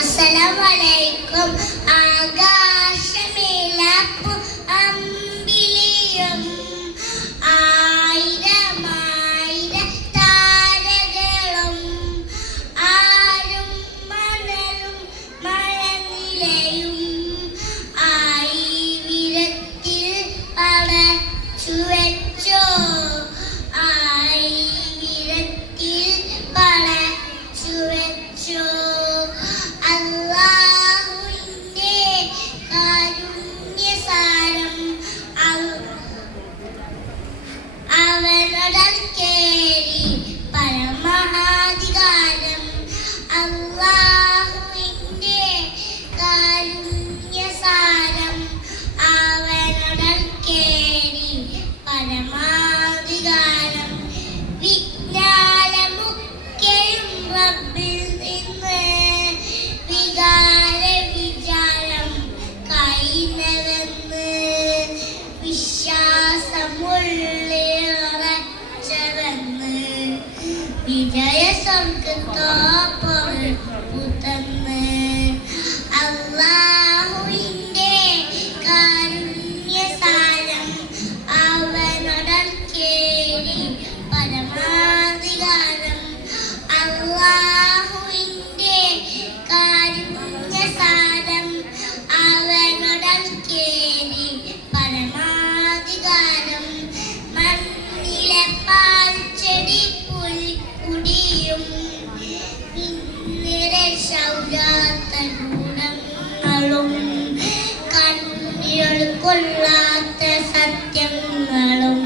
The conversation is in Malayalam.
അസ്സലാമലൈക്കും. ആകാശമേലാപ്പു അമ്പിളിയും ആയിരമായിരം താരകളും ആരും മണലും മഴനിലയും ആയി വിരത്തിൽ പടച്ചു വെച്ചോ, ആയി വിരത്തിൽ പടച്ചു വെച്ചോ. അല്ലാഹുവിന്റെ കാരുണ്യസാരം അവനോടൽ കേറി പരമഹാധികാരം. അല്ലാഹുവിന്റെ കാരുണ്യസാരം അവനോടൽ കേറി പരമാധികാരം. വിജ്ഞാനമുക്കെയും റബ്ബിൽ നിന്ന് വികാര വിചാരം കൈനവെന്ന് വിശ്വാസമുള്ളിറച്ചവെന്ന് വിജയ സ്വർഗത്തോപ്പുതന്ന്. അല്ലാഹുവിന്റെ കാരുണ്യസാരം അവനോടൽ കേറി പരമാധികാരം. അല്ലാഹുവിന്റെ കാരുണ്യസാരം അവനോടൽ കേറി പരമാധികാരം. മണ്ണിലെ പാൽച്ചെടി പുൽക്കുടിയും നിരശൗരാത്ത ഗുണങ്ങളും കണ്ണികൾ കൊള്ളാത്ത സത്യങ്ങളും